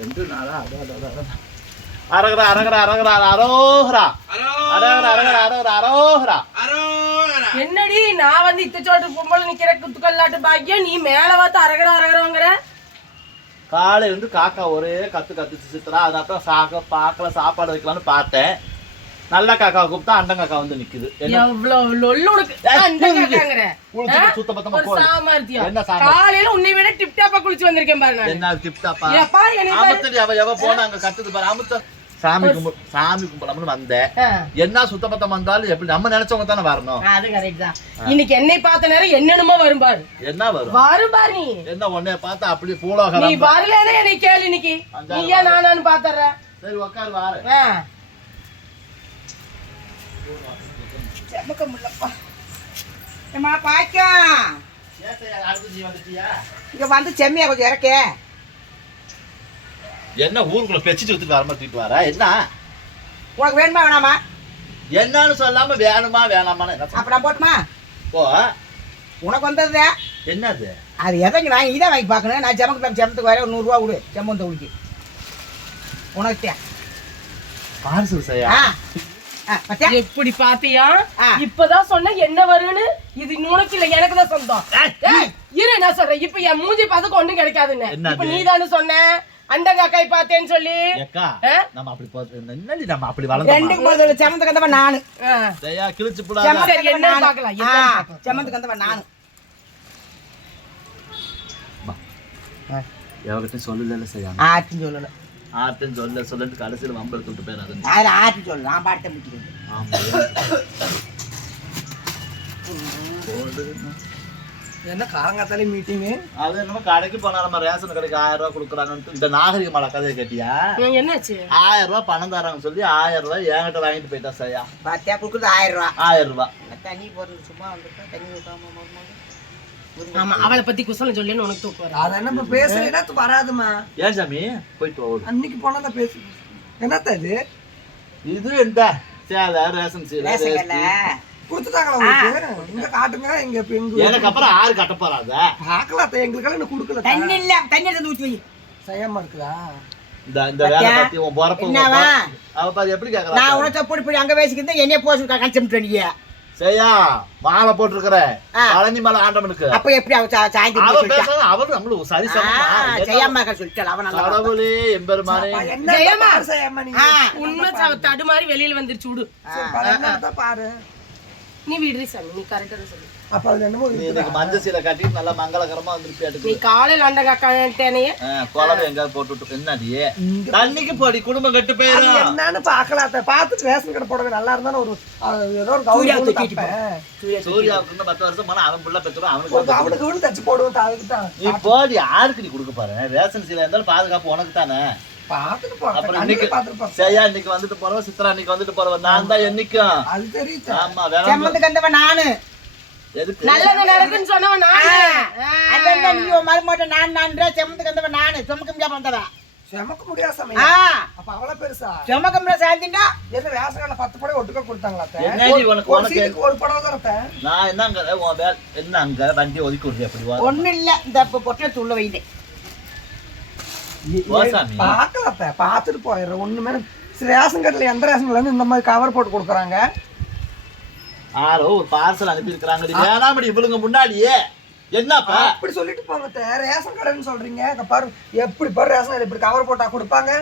ரெண்டு நாளா. அரகரா அரகரா அரகரா அரோஹரா. அரகரா அரகரா அரகரா அரோஹரா. என்னடி? நான் வந்து இத்தச்சோட்டு பொம்பளை நிக்கிற குத்துக்கல்லாட்டு பாக்கியம் நீ மேல பார்த்து அரகர அரகரங்கிற காலையில இருந்து காக்கா ஒரே கத்து கத்துச்சு சித்ரா அதான் சாக்க பார்க்கல சாப்பாடு வைக்கலாம்னு பார்த்தேன். நல்ல காக்கா கூப்பிட்டா அண்டன் காக்கா வந்து நிக்குது. என்ன? எவ்வளவு சுத்த பத்தமா சாமர்த்தியம். என்ன சாமர்த்தியம்? காலையில உன்னை விட டிப் டாப்பா குளிச்சு வந்திருக்கேன் பாரு நான். என்ன டிப்டாப்பா எப்பா என்னை பாரு. அமுத்தடி அவ எவ போனா அங்க கத்துது பாரு அமுத்த. சாமி கும்பிடு சாமி கும்பிடலாம்னு வந்தேன் ஆ, என்ன சுத்த பத்தம் வந்தாலும் எப்படி நம்ம நினைச்சவங்க தானே வரணும். அது கரெக்ட் தான். இன்னைக்கு என்னை பார்த்த நேரம் என்னென்னமோ வரும் பாரு. என்ன வரும்? வரும் பாரு நீ. என்ன உன்னைய பார்த்தா அப்படி நீ பூலோகரம் வரலன்னு என்னை கேளு இன்னைக்கு. நீ ஏன் நானான்னு பாத்துறேன் சரி உட்காரு வாரு. செமக்க முடியலப்பா ஏம்மா பாய்க்கம் நீ இங்க வந்து செம்மியா கொஞ்சம் இறக்கே. என்ன ஊருக்குள்ள பெச்சிட்டு வித்துட்டு வர மாதிரி வர? என்ன? உனக்கு வேணுமா வேணாமா? என்னன்னு சொல்லாம வேணுமா வேணாமான்னு என்ன அப்ப நான் போட்டுமா? ஓ உனக்கு வந்தது? என்னது? அது எதை இங்க வாங்கி இதான் வாங்கி பார்க்கணும். நான் செமக்கு செமத்துக்கு வர ஒரு நூறுரூவா கொடு. செம்மந்த உளிக்கு உனக்கு. பார்சல் செய்யா எப்படி பாத்தியா. இப்பதான் சொன்ன என்ன வரும்னு இது உனக்கு இல்ல எனக்கு தான் சொந்தம். இரு நான் சொல்றேன். இப்ப என் மூஞ்சி பார்த்துக்கு ஒண்ணும் கிடைக்காதுன்னு? இப்ப நீ தானே சொன்ன. பார்த்தேன்னு சொல்லி? நம்ம அப்படி பார்த்து என்னடி நம்ம அப்படி ரெண்டுக்கு நானு. தயா கிழிச்சு புடாத. சரி. பார்க்கலாம், நானு. எவகிட்ட சொல்லல சொல்லல. ஆட்டுன்னு சொல்ல சொல்லிட்டு கடைசியில் வம்பல் விட்டு போயிடாது அதில் ஆச்சு சொல்லு நான் பாட்டு முடிக்கிறது என்ன காலங்காத்தாலே மீட்டிங்கு அது என்னமோ கடைக்கு போனா நம்ம ரேஷன் கடைக்கு ஆயிரம் ரூபாய் கொடுக்குறாங்கன்ட்டு இந்த நாகரிக மலை கதையை கேட்டியா? என்னாச்சு? ஆயிரம் ரூபாய் பணம் தராங்கன்னு சொல்லி ஆயிரம் ரூபாய் என்கிட்ட வாங்கிட்டு போயிட்டா சரியா? பாத்தியா கொடுக்குறது ஆயிரம் ரூபா ஆயிரம் ரூபாய். தண்ணி போடுறது சும்மா வந்துட்டா தண்ணி ஊத்தாம ஆமா அவளை பத்தி குசலம் சொல்லின்னு உனக்கு தூக்கு வரும். அது என்ன பேசுறீங்கன்னா வராதுமா ஏன் சாமி? போயிட்டு அன்னைக்கு போனதான் பேசு. என்னத்த இது? இது இந்த சேலை ரேஷன் சேலை எனக்கு அப்புறம் ஆறு கட்ட போறாத. பார்க்கலாத்த எங்களுக்கெல்லாம் இன்னும் கொடுக்கல தண்ணி இல்ல தண்ணி எடுத்து ஊற்றி வை. செய்யாம இருக்குதா? இந்த இந்த வேலை பத்தி உன் பொறப்பு உன் என்னவா? பொறப்பு. அவ பாரு எப்படி நான் உனக்கு போட்டு போய் அங்க பேசிக்கிட்டு என்னைய போச்சு கழிச்சு நீ. சரியா மாலை போட்டிருக்கிற. பழனி மலை ஆண்டவனுக்கு. அப்ப எப்படி அவ சா- சாயந்தரம் அவ? பேசுறது அவரு நம்மளுக்கு சரி சமமா ஜெயம்மா சொல்லிட்டாள்? அவன் நல்லா. கடவுளே எம்பெருமானே. ஜெயம்மா. உண்மை தடுமாறி வெளியில வந்துருச்சு விடு பாரு. நீ விடுறி சாமி நீ கரெக்டா சொல்லு. அப்ப அது என்னமோ நீ மஞ்சள் சீலை கட்டிட்டு நல்லா மங்களகரமா வந்துருப்பி நீ எடுக்கு காலையில அண்டங்காக்காயன்ட்டேனையே குழம்பு எங்கேயாவது போட்டுட்டு என்னடி? தண்ணிக்கு போடி குடும்பம் கெட்டு போயிடும் என்னன்னு பாக்கலாத்த பார்த்துட்டு ரேஷன் கடை போடுறது நல்லா இருந்தாலும் ஒரு ஏதோ ஒரு சூர்யா சூர்யாவுக்கு பத்து வருஷம் போனா அவன் பிள்ளை பெற்றுரும் ஒரு அவனுக்கு அவனுக்கு தச்சு போடுவோம் அதுக்கு தான். நீ போடி யாருக்கு நீ கொடுக்க பாரு ரேஷன் சீலை இருந்தாலும் பாதுகாப்பு உனக்கு தானே. பார்த்துட்டு போறேன் சரியா இன்னைக்கு வந்துட்டு போறவ சித்ரா இன்னைக்கு வந்துட்டு போறவ நான் தான் என்னைக்கும். அது தெரியுது. ஆமா வேற செம்மந்துக்கு வந்தவன் நானு. நல்லது நடக்குன்னு சொன்னவன் ஆ, நானு அதான் நீ உன் மருமகட்ட நான் நான்ற செம்மந்துக்கு வந்தவன் நானு. சுமக்க முடியாம வந்தவன். செமக்க முடியாத ஆ, சமயம் அப்ப அவ்வளவு பெருசா? சுமக்க முடியாத சாயந்திண்டா என்ன கடையில பத்து படம் ஒட்டுக்க கொடுத்தாங்களா ஒரு- படம் தான். நான் என்னங்க உன் வேலை என்ன அங்க வண்டி ஒதுக்கி விடுறி அப்படி வா? ஒண்ணும் இல்ல. இந்த இப்ப பொட்டல துள்ள வைந்தேன் அத்தை, பார்த்துட்டு போயிடுறேன் ஒண்ணுமே சரி, ரேஷன் கடையில எந்த ரேஷன் கடையில இந்த மாதிரி கவர் போட்டு கொடுக்குறாங்க? ஆரோ ஒரு பார்சல் அனுப்பி இருக்கிறாங்கடி வேணாமடி இவளுங்க முன்னாடியே. என்னப்பா? அப்படி சொல்லிட்டு போங்க. ரேஷன் கடைன்னு சொல்றீங்க. இங்க பாரு எப்படி பாரு ரேஷன் இப்படி கவர் போட்டா கொடுப்பாங்க?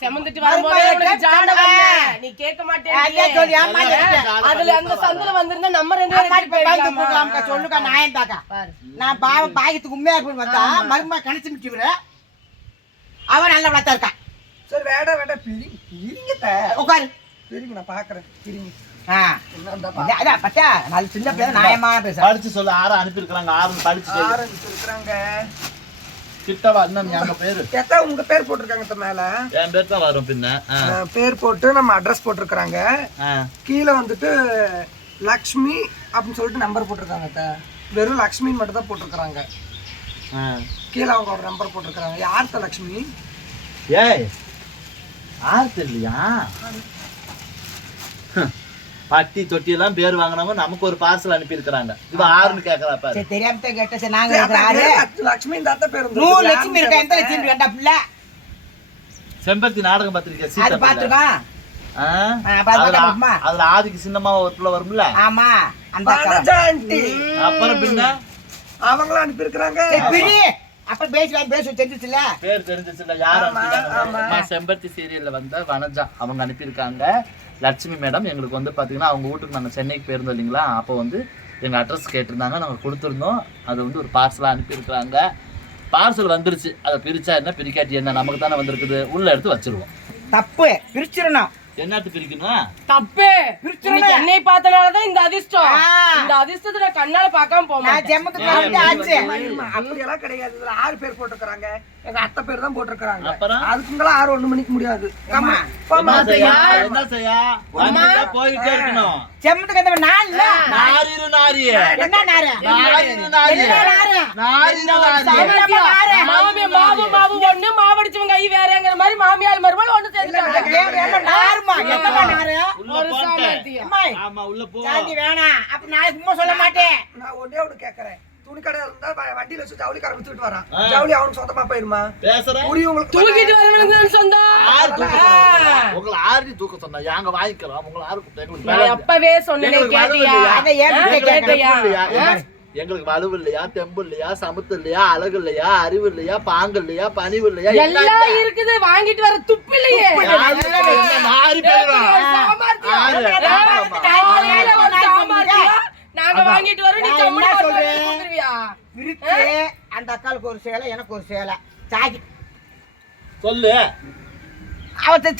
செமந்துட்டு. நீ கேட்க. அதுல அந்த சந்தில வந்திருந்தா நம்ம ரெண்டு பேரும் சொல்லுக்கா, நாயந்தாக்கா. நான் பாவம் பாயத்துக்கு உண்மையா இருப்பேன்னு வந்தா மருமக கணிச்சு மிச்சுவிட அவன் நல்ல வளர்த்தா இருக்கா. சரி வேண்டாம் வேண்டாம் பிரி பிரிங்க. உட்காரு. பிரிங்க நான் பாக்குறேன் பிரிங்க. சின்ன பிள்ளை நியாயமா பேசுறா. படிச்சு சொல்லு ஆறு அனுப்பி இருக்கிறாங்க ஆறு படிச்சு சொல்லு. ஆரஞ்சு இருக்கிறாங்க கிட்டவா? இன்னும் ஞாபகம் பேரு? உங்க பேர் போட்டிருக்காங்க மேல. என் பேர் தான் வரும் பின்ன. ஆ, அஹ், பேர் போட்டு நம்ம அட்ரஸ் போட்டிருக்கிறாங்க. ஆ. கீழே வந்துட்டு லக்ஷ்மி அப்படின்னு சொல்லிட்டு நம்பர் போட்டிருக்காங்க. வெறும் லக்ஷ்மின்னு மட்டும் தான் போட்டிருக்கிறாங்க. ஆ. கீழே அவங்களோட நம்பர் போட்டிருக்கிறாங்க. யார்த்த லக்ஷ்மி? ஏய் தெரியலையா? ஹம். பட்டி தொட்டி எல்லாம் பேர் வாங்கினவங்க நமக்கு ஒரு பார்சல் அனுப்பி இருக்கிறாங்க இது ஆறுன்னு கேக்குறா பாரு. தெரியாம தான் சரி நாங்க ஆறு லட்சுமி இந்த அத்தை பேர் நூறு லட்சுமி இருக்கா? எந்த லட்சுமி வேண்டா பிள்ளை. செம்பருத்தி நாடகம் பத்திரிக்கை சீட்டா பாத்துருக்கோம் அதுல ஆதிக்கு சின்னமா ஒரு பிள்ளை வரும்ல? ஆமா அந்த. அப்புறம் பின்ன? அவங்களும் அனுப்பியிருக்கிறாங்க. சரி, பிடி அப்ப பேசலாம் பேச தெரிஞ்சிச்சுல? பேர் தெரிஞ்சிச்சுல யார் ஆமா, அனுப்பியிருக்காங்க? ஆமா. அம்மா செம்பருத்தி சீரியல்ல வந்த வனஜா அவங்க அனுப்பியிருக்காங்க. லட்சுமி மேடம் எங்களுக்கு வந்து பார்த்தீங்கன்னா அவங்க வீட்டுக்கு நாங்கள் சென்னைக்கு போயிருந்தோம் இல்லைங்களா? அப்போ வந்து எங்கள் அட்ரஸ் கேட்டிருந்தாங்க நாங்கள் கொடுத்துருந்தோம். அதை வந்து ஒரு பார்சலாக அனுப்பியிருக்கிறாங்க. பார்சல் வந்துருச்சு. அதை பிரித்தா என்ன பிரிக்காட்டி என்ன? நமக்கு தானே வந்திருக்குது. உள்ளே எடுத்து வச்சிருவோம். தப்பு. பிரிச்சிடணும். என்னட்டு பிரிக்கணும் தப்பு. என்னை பார்த்தனாலதான் இந்த அதிர்ஷ்டம். இந்த அதிர்ஷ்டத்தை நான் கண்ணால பார்க்காம ஜெம்மத்துக்கு வந்து ஆச்சு. அப்படியெல்லாம் கிடையாது. இதுல ஆறு பேர் போட்டிருக்கிறாங்க. எங்க அத்தை பேர் தான் போட்டிருக்கிறாங்க. அப்புறம்? அதுக்குங்களாம் ஆறு ஒண்ணு மணிக்கு முடியாது. போயிட்டே இருக்கணும். ஜெம்மத்துக்கு அந்த நாள் இல்ல? நாரிரு என்ன நாரு நாரிரு என்ன நாரு? நாரிரு நாரு. மாமி மாவு மாவு ஒண்ணு மாவடிச்சவங்க ஐ வேறங்கிற மாதிரி மாமியார் மருமகள் ஒண்ணு சேர்ந்துட்டாங்க. ஏன் என்ன நாருமா என்னமா நாரு உள்ள ஒரு போட்டேன் சாமர்த்தியம். அம்மாய், ஆமா உள்ள போ. சாந்தி வேணாம். அப்ப நாளைக்கு சும்மா சொல்ல மாட்டேன். நான் ஒன்னே ஒண்ணு கேக்குறேன். துணி கடை இருந்தா வண்டியில வச்சு ஜவுளிக்காரன் வித்துட்டு வரான். ஜவுளி அவனுக்கு சொந்தமா போயிருமா? பேசுறேன். புரியும் உங்களுக்கு தூக்கிட்டு வரணும் சொந்தம். உங்களை ஆறு தூக்க சொன்னா யாங்க வாங்கிக்கிறோம் உங்களை ஆறு. அப்பவே சொன்னேன் கேட்டியா? அதை ஏன்? எங்களுக்கு- வலுவு இல்லையா தெம்பு இல்லையா சமுத்து இல்லையா அழகு இல்லையா அறிவு இல்லையா பாங்கு இல்லையா பணிவு இல்லையா எல்லாம்? இருக்குது வாங்கிட்டு வர துப்பு இல்லையே சாமர்த்தியம். நாங்க. வாங்கிட்டு வரோம் நீ நான் அந்த அக்காளுக்கு ஒரு சேலை எனக்கு ஒரு சேலை. சாக்கி சொல்லு. அவத்த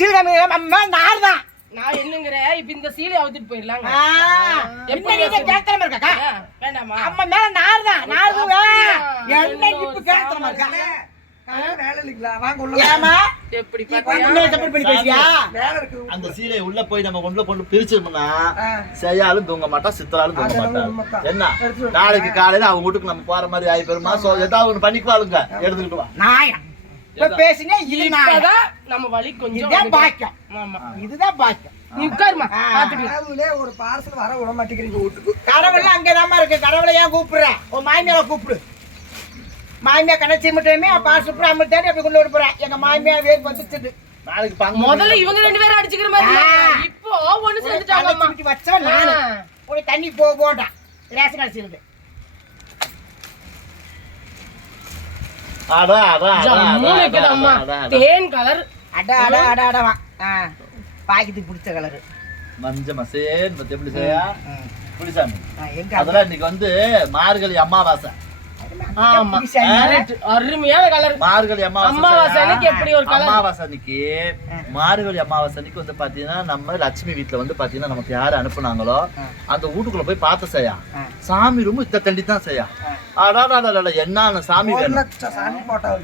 அம்மா நார் தான் நான் என்னங்கிற? இப்ப இந்த சீலை அவுத்துட்டு போயிடலாங்க. எப்படி நீங்க இருக்கா? வேண்டாமா அம்மா மேல தான்? என்ன இப்ப இருக்கா? அந்த சீலையை உள்ள போய் நம்ம உள்ள கொண்டு பிரிச்சிருந்தோம்னா ஆ. செய்யாலும் தூங்க மாட்டா சித்தராலும் தூங்க அதெல்லாம் மாட்டா. உண்மைதான். என்ன? நாளைக்கு காலையில அவங்க வீட்டுக்கு நம்ம போற மாதிரி ஆகி பெருமா சோ ஏதாவது ஒண்ணு பண்ணிக்குவாளுங்க. எடுத்துக்கிட்டு வா. நாயா? இப்ப பேசினே நம்ம வழி கொஞ்சம் இதுதான். பாக்கியம். ஆமா. இதுதான் பாக்கியம். நீ உட்காருமா கடவுளே ஒரு பார்சல் வர விட மாட்டேங்கிறீங்க வீட்டுக்கு. கடவுள் அங்கதாம்மா இருக்கு. கடவுளை ஏன் கூப்பிடுற? உன் மாமியாவை கூப்பிடு. மாமியா கணச்சி மட்டுமே பாசுப்புற அமிர்தாடி அப்படி கொண்டு விட போறேன் எங்க மாமியா வேர் நாளைக்கு பங்கு முதல்ல இவங்க ரெண்டு பேரும் அடிச்சுக்கிற மாதிரி. இப்போ ஒண்ணு சேர்ந்துட்டாங்க வச்சவன் நானு. உனக்கு தண்ணி போ போட்டான் ரேஷன் அரிசி இருக்கு அடா அடா அடா, ஜம்முன்னு அடா, இருக்குது அடா, அம்மா அடா, அடா. தேன் கலர். அட அட அடவா பிடிச்ச கலரு. மஞ்ச மசேன் பத்தி எப்படி செய்யா? எங்க? அதெல்லாம் இன்னைக்கு வந்து மார்கழி அமாவாசை. அருமையான கலர். மார்கழி அமாவாசை எப்படி ஒரு? அமாவாசை அன்னைக்கு மார்கழி அமாவாசை அன்னைக்கு வந்து பாத்தீங்கன்னா நம்ம லட்சுமி வீட்டுல வந்து பாத்தீங்கன்னா நமக்கு யாரு அனுப்புனாங்களோ அந்த வீட்டுக்குள்ள போய் பார்த்த செய்யா. சாமி ரூம் இத்த தண்டி தான் செய்யா. என்ன சாமி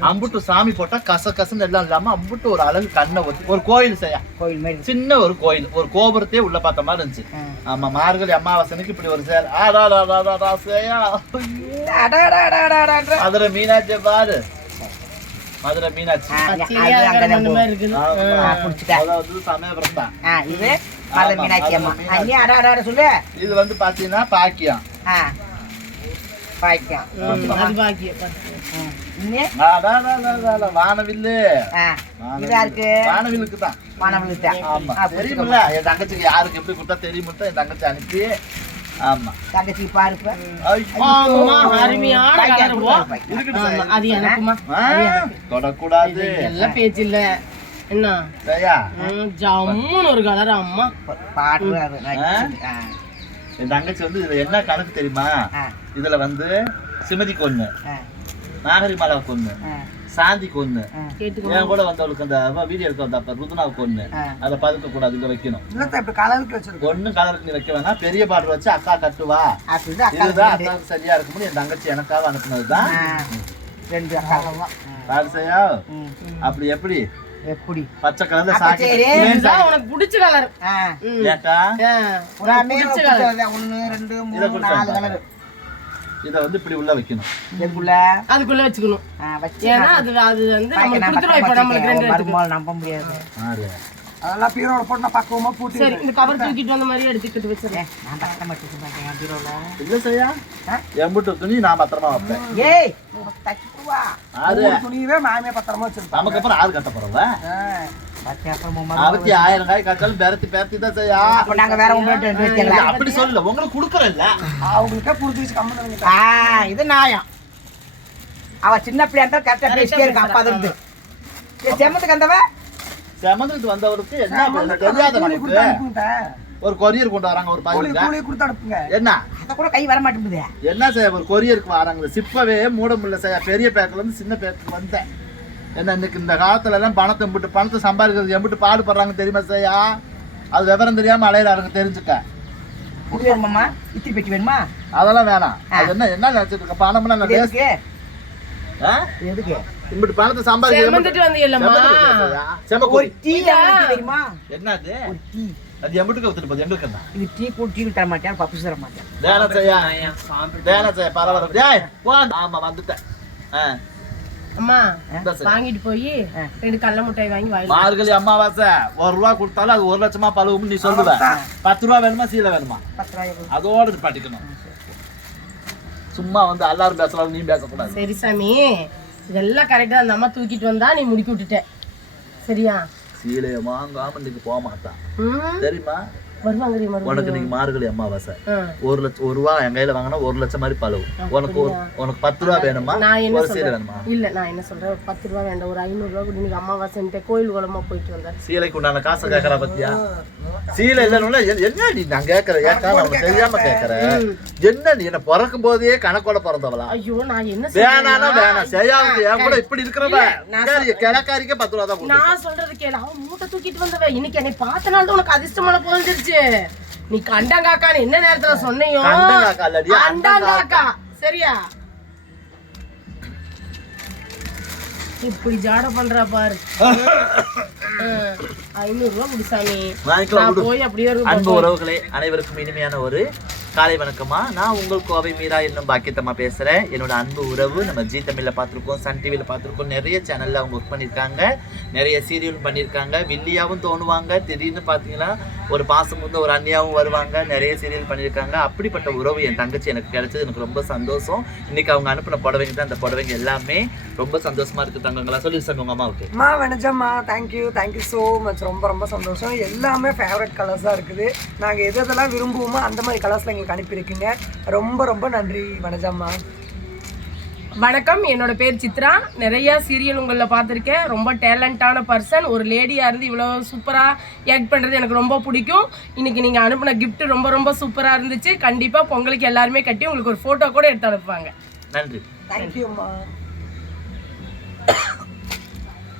அம்புட்டு சாமி போட்டா கச கசன்னு எல்லாம் இல்லாம அம்புட்டு ஒரு அழகு கண்ணை ஒத்தி ஒரு கோயில் செய்யா கோயில் மாதிரி சின்ன ஒரு கோயில் ஒரு கோபுரத்தையே உள்ள பார்த்த மாதிரி இருந்துச்சு ஆமா மார்கழி அமாவாசைக்கு இப்படி ஒரு சேல் ஆடாடாடாடா சேயா அட, அட, அட, அட, அட, அட. மதுரை மீனாட்சி பாரு மதுரை மீனாட்சி பச்சையா இருக்கிற மண்ணு மாதிரி இருக்குது ஆமா. பிடிச்சிட்டேன் அதாவது சமயபுரம் தான் ஆ இது மதுரை மீனாட்சி அம்மா ஆ, நீ அட அட அட சொல்லு இது வந்து பாத்தீங்கன்னா பாக்கியம் வானவில்லு. ஆ. இதா இருக்கு? வானவில்லுக்கு தான். தெரியுமில்ல என் தங்கச்சிக்கு யாருக்கு எப்படி கொடுத்தா தெரியுமில்ல என் தங்கச்சி அனுப்பி. ஆமா. தங்கச்சி பாருப்ப தொடக்கூடாது. எல்லாம் பேச்சு இல்ல என்ன ஜம்முன்னு ஒரு கலர் அம்மா. பாட்டு என் தங்கச்சி வந்து இதுல என்ன கணக்கு தெரியுமா? இதுல வந்து சிமதி கொன்னு நாகரிமாலா கொன்னு சாந்தி கொன்னு. என் கூட வந்தவளுக்கு அந்த வீடியோ எடுக்க வந்த அப்ப ருதுனாவை கொன்னு. அதை பதுக்க கூடாது இங்க வைக்கணும் இப்ப கலருக்கு வச்சிருக்கோம். ஒண்ணு கலருக்கு நீ வைக்க வேணாம். பெரிய பாடல் வச்சு அக்கா கட்டுவா. அக்கா இதுதான். அக்காவுக்கு சரியா இருக்கும்னு என் தங்கச்சி எனக்காக அனுப்புனதுதான். ரெண்டு அக்கா. அப்படி எப்படி? எப்படி? பச்சை கலர்ல அப்ப சாக்கி சரி. இதுதான் உனக்கு பிடிச்ச கலர் ஏக்கா? புறாமே பிடிச்ச கலர் கலர் இத வந்து இப்படி உள்ள வைக்கணும். இதுக்குள்ள அதுக்குள்ள வச்சுக்கணும். ஏன்னா அது அது வந்து நான் கொடுத்துருவா இப்ப நம்மளுக்கு ரெண்டு நம்ப முடியாது. அதெல்லாம் பீரோட போட்டு நான் பக்குவமா பூட்டி சரி இந்த கவர் தூக்கிட்டு வந்த மாதிரி எடுத்துக்கிட்டு வச்சிருக்கேன் நான் பத்திரமா மாட்டேன் என் பீரோல. இல்ல செய்யா? எம்பிட்டு துணி நான் பத்திரமா வைப்பேன். ஏய் தச்சு வா ஆறு. துணியவே மாமியா பத்திரமா வச்சிருப்பாங்க. நமக்கு அப்புறம் ஆறு கட்ட போறவ பத்தி அப்புறம் அவத்தி ஆயிரம் காய் கட்டாலும் பெரத்தி பெரத்தி தான் செய்யா. நாங்க வேற உங்களுக்கு அப்படி சொல்லல. உங்களுக்கு கொடுக்கறேன்ல. அவங்களுக்கே புடிச்சு வச்சு கம்மன் ஆ இது நியாயம். அவ சின்ன பிள்ளையா இருந்தா கரெக்டா பேசிட்டே அப்பா இருந்து. செம்மத்துக்கு அந்தவ செமந்துட்டு வந்தவருக்கு என்ன தெரியாத ஒரு கொரியர் கொண்டு வராங்க ஒரு அனுப்புங்க. என்ன? அத கூட கை வர மாட்டேங்குது என்ன செய்ய ஒரு கொரியருக்கு வராங்க? சிப்பவே மூட முடியல செய்ய பெரிய பேக்கில் இருந்து சின்ன பேக்கு வந்தேன். என்ன இன்னைக்கு இந்த காலத்துல எல்லாம் பணத்தை எம்பிட்டு பணத்தை சம்பாதிக்கிறது எம்பிட்டு பாடுபடுறாங்க தெரியுமா செய்யா அது விவரம் தெரியாம அலையிறாங்க தெரிஞ்சுக்க. இது வேணுமாம்மா பெட்டி வேணுமா? அதெல்லாம் வேணாம். அது என்ன என்ன நினைச்சிட்டு இருக்க? பணம்னா எதுக்கு? எதுக்கு? இம்பிட்டு பணத்தை சம்பாதிக்கிறது செமந்துட்டு வந்தீங்கல்லம்மா. செமக்கூலி ஒரு டீ தெரியுமா? என்னது? ஒரு டீ. அது எம்பிட்டுக்கு வித்துட்டு போகுது எங்களுக்கு என்ன இது டீ கூட டீ தர மாட்டேன் பப்பு தர மாட்டேன். தேன செய்யா? தேன செய்ய? பரவாயில்ல டேய் போ. ஆமா வந்துட்டேன். அம்மா. வாங்கிட்டு போய் ரெண்டு கடல மிட்டாய் வாங்கி வாங்கி மார்கழி அமாவாசை. ஒரு ரூபா கொடுத்தாலும் அது ஒரு லட்சமா பழுவும் நீ சொல்லுவ. பத்து ரூபா வேணுமா சீலை வேணுமா? அதோட இது பாட்டிக்கணும் சும்மா வந்து எல்லாரும் பேசலாம் நீ பேசக்கூடாது. சரி சாமி. இதெல்லாம் கரெக்டா அந்த அம்மா தூக்கிட்டு வந்தா நீ முடிக்கி விட்டுட்ட. சரியா? சீலைய வாங்காம இன்னைக்கு போக மாட்டான். தெரியுமா? உனக்கு இன்னைக்கு மார்கழி அமாவாசை. ஒரு லட்சம் ஒரு ரூபா என் கையில வாங்கினா ஒரு லட்சம் மாதிரி பழுவு உனக்கு உனக்கு பத்து ரூபா வேணுமா? நான் என்ன ஒரு சீலை வேணுமா? இல்ல நான் என்ன சொல்றேன்? பத்து ரூபா வேண்டாம் ஒரு ஐநூறு ரூபா கூட இன்னைக்கு அம்மாவாசைன்ட்டு கோயில் குளமா போயிட்டு வந்தேன் சீலைக்கு உண்டான காசை கேட்கறா பத்தியா? சீலை இல்லைன்னு என்ன நீ நான் கேட்கறேன் ஏக்கா நான் தெரியாம கேட்கறேன். என்ன நீ என்ன பிறக்கும் போதே கணக்கோட பிறந்தவளா? ஐயோ நான் என்ன வேணானா வேணாம். செய்யாவுக்கு என் கூட இப்படி இருக்கிறவ கிழக்காரிக்கே பத்து ரூபா தான் நான் சொல்றது கேளு. அவன் மூட்டை தூக்கிட்டு வந்தவ இன்னைக்கு என்னை பார்த்தனால தான் உனக்கு அதிர்ஷ்டமான புரிஞ்சிருச்சு நீ கண்டங்காக்கான்னு என்ன நேரத்துல சொன்னையோ? கண்டங்காக்கா இல்லடி, அண்டங்காக்கா. சரியா? இப்படி ஜாட பண்றா பாரு. ஐநூறு ரூபா குடிசாமி வாங்கிக்கலாம் நான் விடு. போய் அப்படியே அன்பு உறவுகளே அனைவருக்கும் இனிமையான ஒரு காலை வணக்கமா நான் உங்கள் கோவை மீரா என்னும் பாக்கியத்தம்மா பேசுகிறேன் என்னோட அன்பு உறவு நம்ம ஜி தமிழில் பார்த்துருக்கோம் சன் டிவியில் பார்த்துருக்கோம். நிறைய சேனலில் அவங்க ஒர்க் பண்ணியிருக்காங்க. நிறைய சீரியல் பண்ணியிருக்காங்க. வில்லியாகவும் தோணுவாங்க. திடீர்னு பார்த்தீங்கன்னா ஒரு பாசம் வந்து ஒரு அண்ணியாவும் வருவாங்க. நிறைய சீரியல் பண்ணியிருக்காங்க. அப்படிப்பட்ட உறவு என் தங்கச்சி எனக்கு கிடைச்சது. எனக்கு ரொம்ப சந்தோஷம். இன்னைக்கு அவங்க அனுப்பின புடவைங்க தான். அந்த புடவைங்க எல்லாமே ரொம்ப சந்தோஷமா இருக்கு தங்கங்களா. சொல்லி உங்க அம்மாவுக்கு. அம்மா Vanajamma thank you thank you so much ரொம்ப ரொம்ப சந்தோஷம். எல்லாமே ஃபேவரட் கலர்ஸ் தான் இருக்குது. நாங்கள் எது எதெல்லாம் விரும்புவோமோ அந்த மாதிரி கலர்ஸில் எங்களுக்கு அனுப்பியிருக்கீங்க. ரொம்ப ரொம்ப நன்றி வணக்கம்மா வணக்கம். என்னோட பேர் சித்ரா. நிறைய சீரியல் உங்களில் பார்த்துருக்கேன். ரொம்ப டேலண்டான பர்சன் ஒரு லேடியாக இருந்து இவ்வளோ சூப்பராக ஆக்ட் பண்ணுறது எனக்கு ரொம்ப பிடிக்கும். இன்னைக்கு நீங்கள் அனுப்பின gift ரொம்ப ரொம்ப சூப்பராக இருந்துச்சு. கண்டிப்பாக பொங்கலுக்கு எல்லாருமே கட்டி உங்களுக்கு ஒரு ஃபோட்டோ கூட எடுத்து அனுப்புவாங்க. நன்றி. தேங்க்யூம்மா